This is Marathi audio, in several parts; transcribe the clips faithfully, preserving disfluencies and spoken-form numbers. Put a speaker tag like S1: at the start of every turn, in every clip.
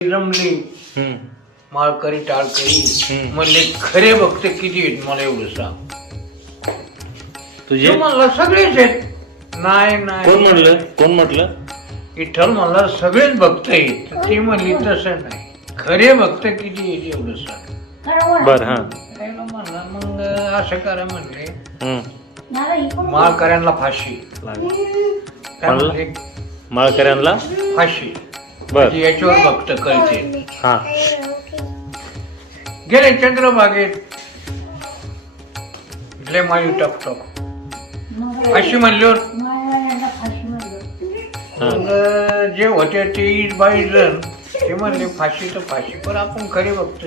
S1: रमली माळकरी टाळकरी म्हणले खरे भक्त किती आहेत मला एवढं सांग.
S2: तुझे
S1: म्हणलं सगळेच आहेत. नाही नाही
S2: कोण म्हणलं कोण म्हटलं
S1: विठ्ठल म्हणला सगळेच भक्त आहेत. ती म्हणली तसं नाही, खरे भक्त किती आहेत एवढं सांग.
S2: बर हा
S1: म्हणला मग असं करा म्हणले
S2: हम्म.
S1: माळकऱ्यांना फाशी काय
S2: म्हणलं?
S1: म्हणले?
S2: माळकऱ्यांना
S1: फाशी
S2: बर
S1: म्हणजे याच्यावर भक्त कळते.
S2: हा
S1: गेले चंद्रभागेत गेले माळी टप टप फाशी म्हणल्यावर मग जे होते तेवीस बावीस जण ते म्हणले फाशी तर फाशी, पण आपण खरे भक्त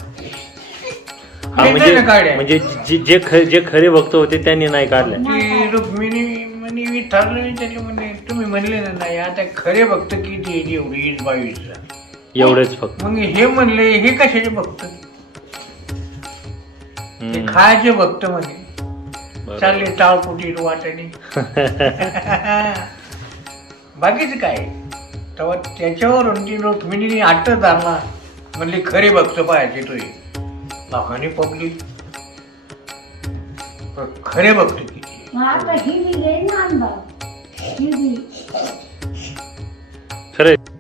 S2: हा, म्हणजे म्हणजे जे जे ख- जे खरे भक्त होते त्यांनी नाही काढले.
S1: ती रुक्मिणी म्हणे मी ठरलं विचारले म्हणे तुम्ही म्हणले ना नाही आता खरे भक्त किती आहे एवढे वीस बावीस जण
S2: एवढेच फक्त.
S1: मग हे म्हणले हे कशाचे भक्त? हे खायचे भक्त म्हणे चालले टाळपुटी वाटणी बाकीच काय. तेव्हा त्याच्यावरून ती रुक्मिणीने आट्ट धरला म्हणले खरे भक्त पाहायचे तो लाखाने पब्लिक खरे भक्त किती
S2: खरे